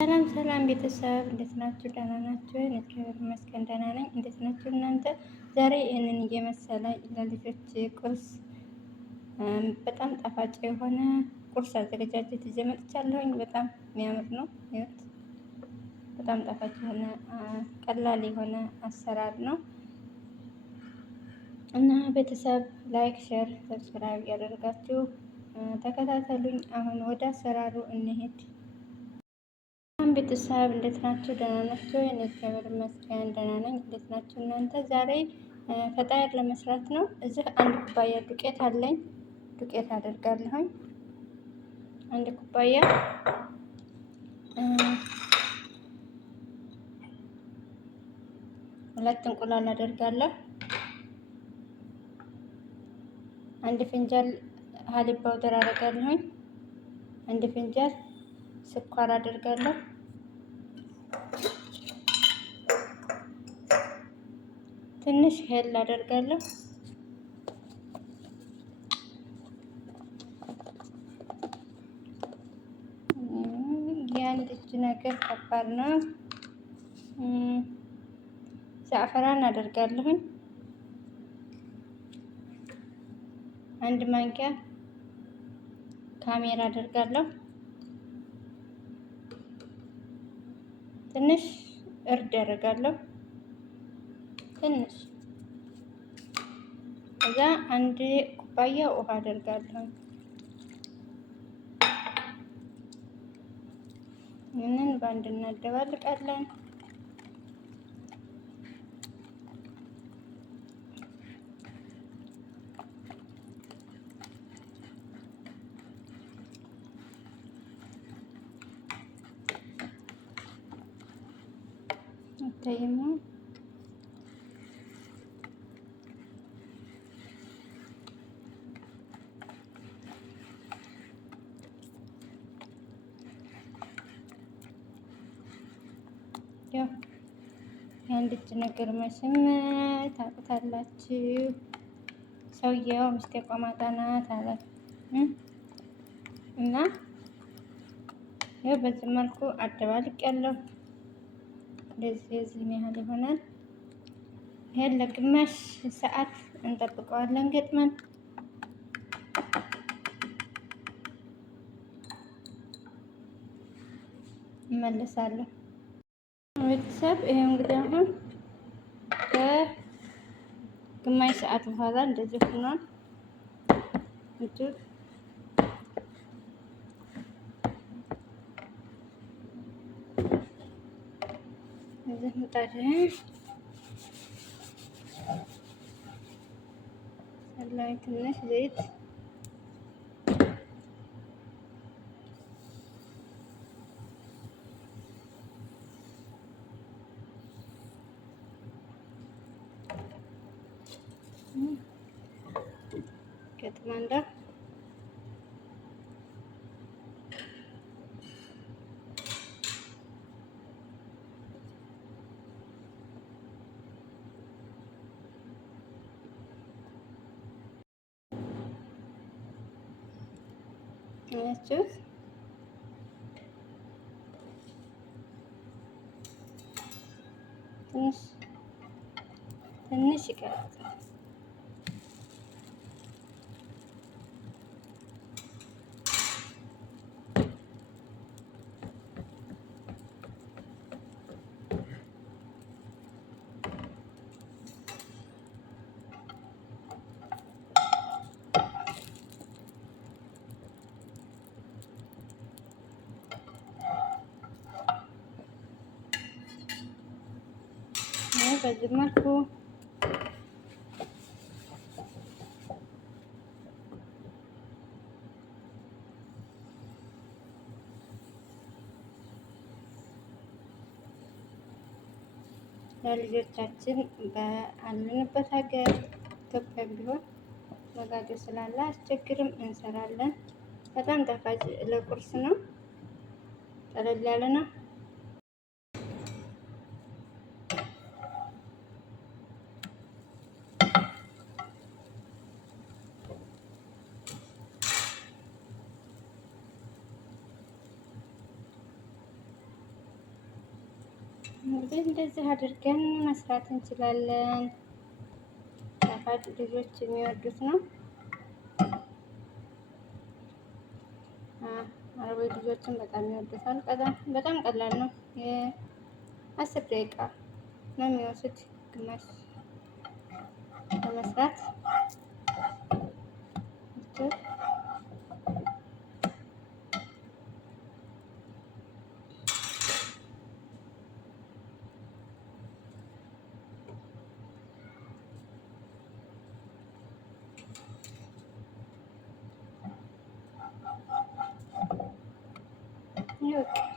ሰላም ሰላም ቤተሰብ እንዴት ናችሁ? ደህና ናችሁ? እግዚአብሔር ይመስገን ደህና ነኝ። እንዴት ናችሁ እናንተ? ዛሬ ይህንን እየመሰለ ለልጆች ቁርስ በጣም ጣፋጭ የሆነ ቁርስ አዘገጃጀት ይዤ መጥቻለሁኝ። በጣም የሚያምር ነው። ይኸውት በጣም ጣፋጭ የሆነ ቀላል የሆነ አሰራር ነው እና ቤተሰብ ላይክ፣ ሼር፣ ሰብስክራይብ ያደርጋችሁ ተከታተሉኝ። አሁን ወደ አሰራሩ እንሄድ። ቤተሰብ እንዴት ናችሁ? ደህና ናችሁ? እኔ እግዚአብሔር ይመስገን ደህና ነኝ። እንዴት ናችሁ እናንተ? ዛሬ ፈጣየር ለመስራት ነው። እዚህ አንድ ኩባያ ዱቄት አለኝ። ዱቄት አደርጋለሁኝ። አንድ ኩባያ ሁለት እንቁላል አደርጋለሁ። አንድ ፍንጃል ሀሊብ ፓውደር አደርጋለሁኝ። አንድ ፍንጃል ስኳር አደርጋለሁ። ትንሽ ሄል አደርጋለሁ። የአንድ እጅ ነገር ከባድ ነው። ዛዕፈራን አደርጋለሁኝ። አንድ ማንኪያ ካሜራ አደርጋለሁ። ትንሽ እርድ አደርጋለሁ። ትንሽ ከዛ አንድ ኩባያ ውሃ አደርጋለሁ። ይህንን በአንድ እናደባልቃለን። ይታየማ ያው የአንድ እጅ ነገር መቼም ታውቁታላችሁ። ሰውየው ሚስቴ ቆማጣ ናት አለ እና ያው በዚህ መልኩ አደባልቅ ያለው እንደዚህ የዚህን ያህል ይሆናል። ይሄን ለግማሽ ሰዓት እንጠብቀዋለን ገጥመን። እመለሳለሁ ቤተሰብ። ይሄ እንግዲህ አሁን ከግማሽ ሰዓት በኋላ እንደዚህ ሆኗል። እዚህ ምጣድ ላይ ትንሽ ዘይት ገጥማንዳ አያችሁት? ትንሽ ይቀራል። በዚህ መልኩ ለልጆቻችን በአለንበት ሀገር ኢትዮጵያ ቢሆን መጋገር ስላለ አስቸግርም እንሰራለን። በጣም ጣፋጭ ለቁርስ ነው። ቀለል ያለ ነው። እንግዲህ እንደዚህ አድርገን መስራት እንችላለን። ጣፋጭ ልጆች የሚወዱት ነው። አረቦች ልጆችን በጣም ይወዱታል። በጣም ቀላል ነው። የ10 ደቂቃ ነው የሚወስድ ግማሽ ለመስራት። ይኸው